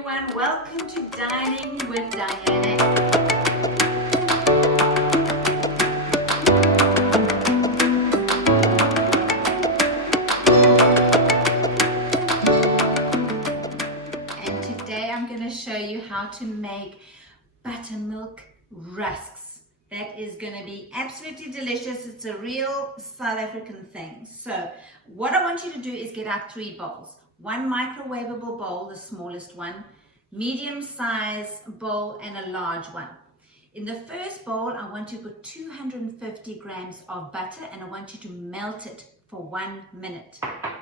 everyone, welcome to Dining with Diana. And today I'm going to show you how to make buttermilk rusks. That is going to be absolutely delicious. It's a real South African thing. So what I want you to do is get out 3 bowls. One microwavable bowl, the smallest one, medium size bowl, and a large one. In the first bowl, I want you to put 250 grams of butter, and I want you to melt it for 1 minute.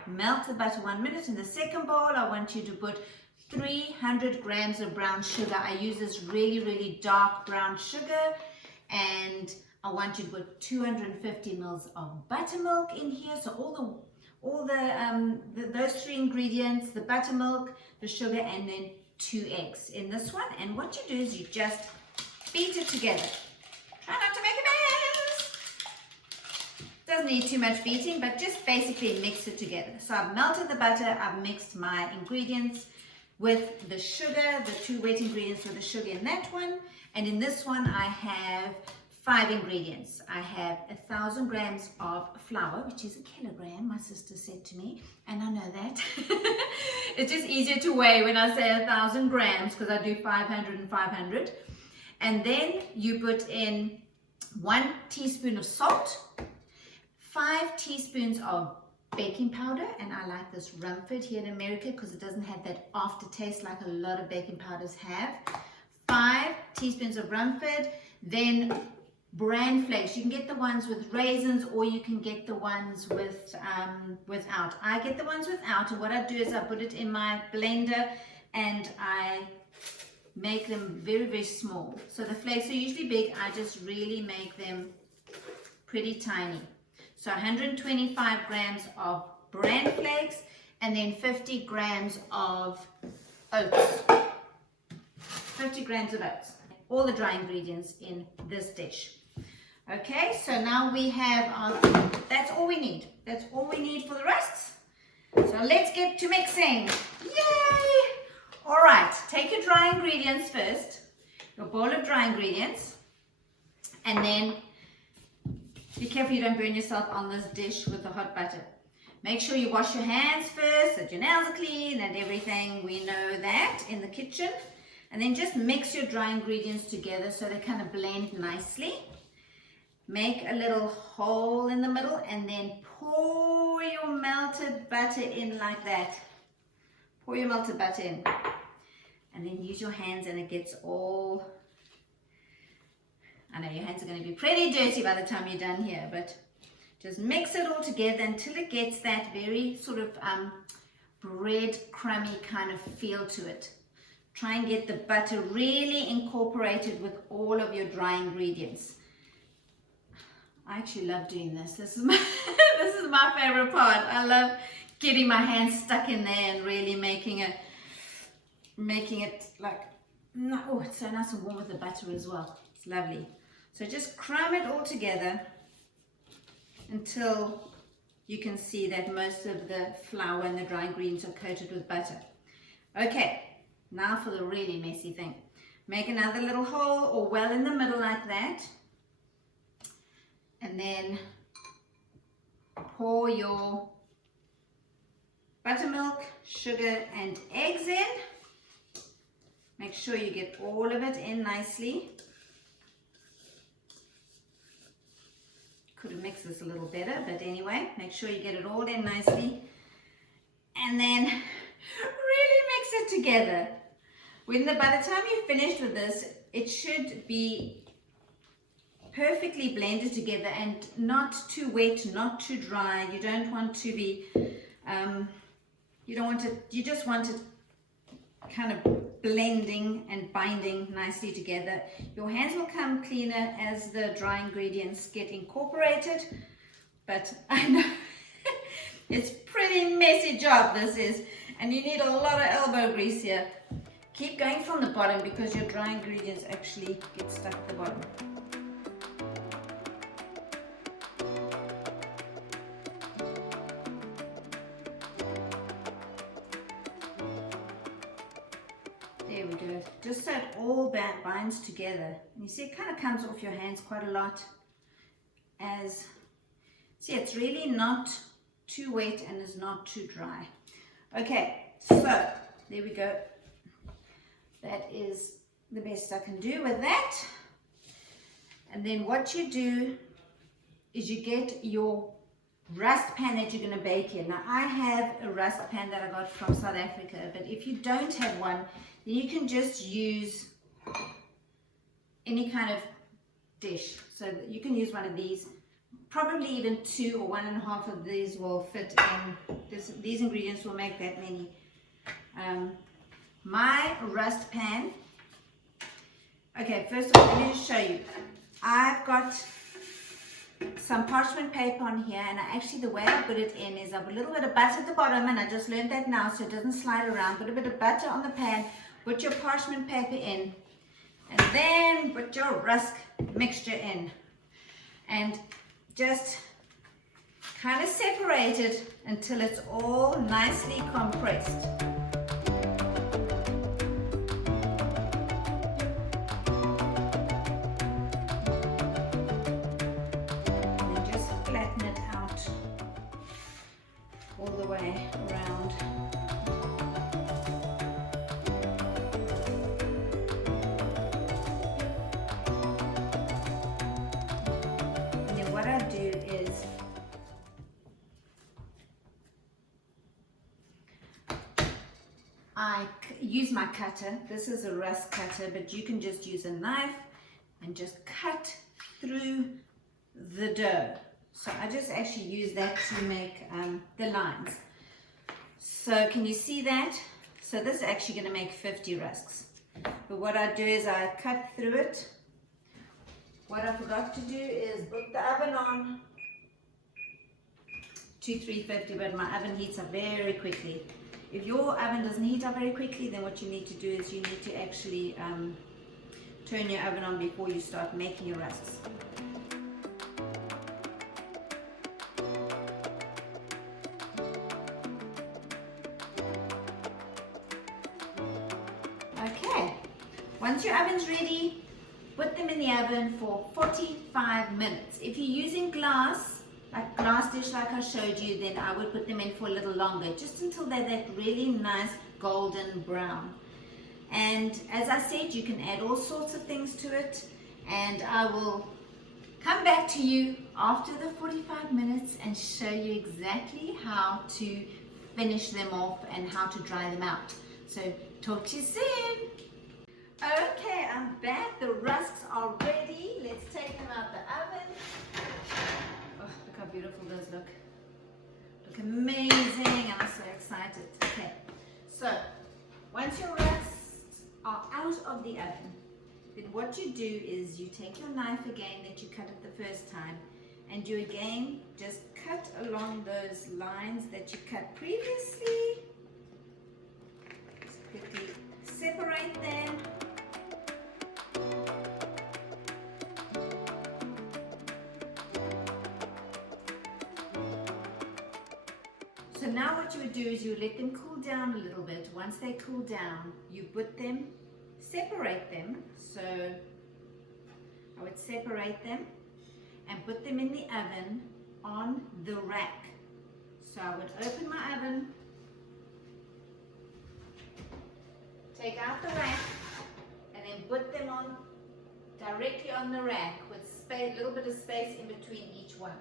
Melt the butter 1 minute. In the second bowl, I want you to put 300 grams of brown sugar. I use this really dark brown sugar, and I want you to put 250 mils of buttermilk in here. So those 3 ingredients, the buttermilk, the sugar, and then 2 eggs in this one. And what you do is you just beat it together. Try not to make a mess. Doesn't need too much beating, but just basically mix it together. So I've melted the butter, I've mixed my ingredients with the sugar, the 2 wet ingredients with the sugar in that one. And in this one I have 5 ingredients. I have 1,000 grams of flour, which is a kilogram, my sister said to me, and I know that. It's just easier to weigh when I say 1,000 grams because I do 500 and 500. And then you put in 1 teaspoon of salt, 5 teaspoons of baking powder, and I like this Rumford here in America because it doesn't have that aftertaste like a lot of baking powders have. 5 teaspoons of Rumford, then bran flakes. You can get the ones with raisins, or you can get the ones with without. I get the ones without, and what I do is I put it in my blender and I make them very small. So the flakes are usually big. I just really make them pretty tiny. So 125 grams of bran flakes, and then 50 grams of oats. 50 grams of oats. All the dry ingredients in this dish. Okay, so now we have that's all we need. That's all we need for the rusks. So let's get to mixing. Yay! All right, take your dry ingredients first, your bowl of dry ingredients, and then be careful you don't burn yourself on this dish with the hot butter. Make sure you wash your hands first, that your nails are clean and everything. We know that in the kitchen. And then just mix your dry ingredients together so they kind of blend nicely. Make a little hole in the middle and then pour your melted butter in like that. Pour your melted butter in. And then use your hands and it gets all... I know your hands are going to be pretty dirty by the time you're done here, but just mix it all together until it gets that very sort of bread crummy kind of feel to it. Try and get the butter really incorporated with all of your dry ingredients. I actually love doing this. This is my favorite part. I love getting my hands stuck in there and really making it like, oh, it's so nice and warm with the butter as well. It's lovely. So just crumb it all together until you can see that most of the flour and the dry ingredients are coated with butter. Okay, now for the really messy thing. Make another little hole or well in the middle like that. And then pour your buttermilk, sugar, and eggs in. Make sure you get all of it in nicely. Could have mixed this a little better, but anyway, make sure you get it all in nicely. And then really mix it together. By the time you're finished with this, it should be perfectly blended together and not too wet, not too dry. You don't want to be, you just want it kind of blending and binding nicely together. Your hands will come cleaner as the dry ingredients get incorporated, but I know it's pretty messy job this is, and you need a lot of elbow grease here. Keep going from the bottom because your dry ingredients actually get stuck at the bottom. There we go. Just so it all binds together. And you see it kind of comes off your hands quite a lot. See, it's really not too wet and is not too dry. Okay, so there we go. That is the best I can do with that. And then what you do is you get your rusk pan that you're going to bake in. Now I have a rusk pan that I got from South Africa, but if you don't have one, then you can just use any kind of dish. So you can use one of these. Probably even 2 or 1.5 of these will fit in. These ingredients will make that many. My rusk pan. Okay, first of all, let me just show you. I've got some parchment paper on here, and the way I put it in is I put a little bit of butter at the bottom, and I just learned that now so it doesn't slide around. Put a bit of butter on the pan, put your parchment paper in, and then put your rusk mixture in. And just kind of separate it until it's all nicely compressed. And then just flatten it out all the way around. What I do is I use my cutter. This is a rusk cutter, but you can just use a knife and just cut through the dough. So I just actually use that to make the lines. So can you see that? So this is actually going to make 50 rusks. But what I do is I cut through it. What I forgot to do is put the oven on to 350, but my oven heats up very quickly. If your oven doesn't heat up very quickly, then what you need to do is you need to actually turn your oven on before you start making your rusks. Okay, once your oven's ready, put them in the oven for 45 minutes. If you're using glass, like glass dish like I showed you, then I would put them in for a little longer, just until they're that really nice golden brown. And as I said, you can add all sorts of things to it, and I will come back to you after the 45 minutes and show you exactly how to finish them off and how to dry them out. So talk to you soon. Okay, I'm back. The rusks are ready. Let's take them out the oven. Oh, look how beautiful those look. Look amazing. I'm so excited. Okay, so once your rusks are out of the oven, then what you do is you take your knife again that you cut it the first time, and you again just cut along those lines that you cut previously. Just quickly separate them. So now what you would do is you let them cool down a little bit. Once they cool down, you put them, separate them. So I would separate them and put them in the oven on the rack. So I would open my oven, take out the rack, and then put them on directly on the rack with space, a little bit of space in between each one.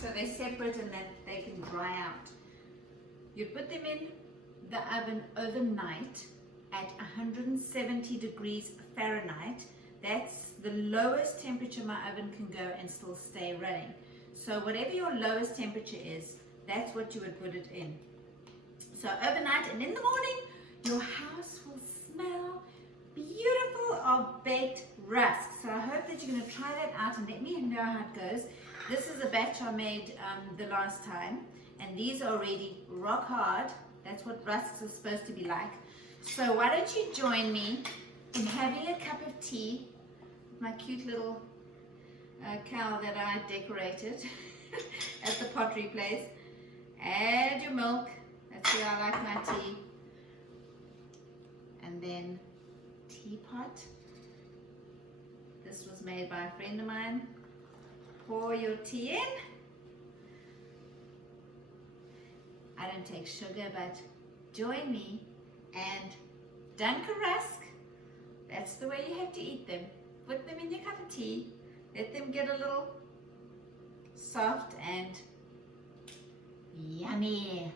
So they're separate and that they can dry out. You put them in the oven overnight at 170 degrees Fahrenheit. That's the lowest temperature my oven can go and still stay running. So whatever your lowest temperature is, that's what you would put it in. So overnight, and in the morning, your house will smell beautiful of baked rusks. So I hope that you're going to try that out and let me know how it goes. This is a batch I made the last time, and these are already rock hard. That's what rusks are supposed to be like. So why don't you join me in having a cup of tea, my cute little cow that I decorated at the pottery place. Add your milk. That's See, I like my tea. And then teapot. This was made by a friend of mine. Pour your tea in. I don't take sugar, but join me and dunk a rusk. That's the way you have to eat them. Put them in your cup of tea. Let them get a little soft and yummy.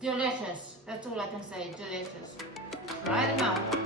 Delicious. That's all I can say. Delicious. Try them out.